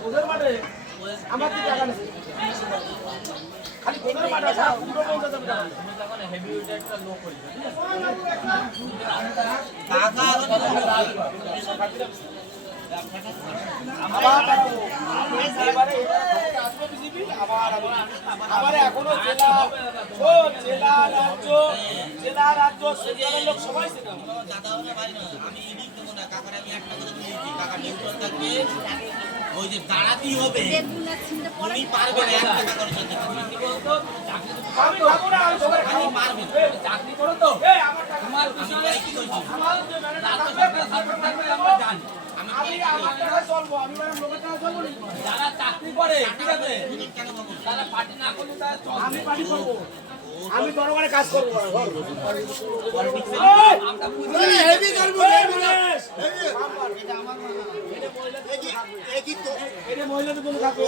ওদের মাঠে আমার কি টাকা নেই খালি ওদের মাঠে আছে পুরো পৌঁছাতে হবে না তখন হেভি ওয়েট একটা লো করি টাকা আমার এখনো জেলা রাজ্য সেখানের লোক সবাই আমি কাকা নিউট্রাল থাকবে ওই যে দাঁড়াতেই হবে উনি পারবেন এক টাকা করে চলতে কি বলতো আমি খাবো না আমি সবাই খাবো পারবেন চাকরি করো তো আমার কি কইছি আমার যে ম্যানেজার থাকবে আমরা জানি আমি আমার টাকা চলবো আমি মানে লোকের টাকা চলবো না যারা চাকরি করে ঠিক আছে তারা পার্টি না করলে তারা আমি পার্টি করব আমি জনগণে কাজ করব হেভি করব এটা আমার এটা মহিলাদের জন্য থাকবে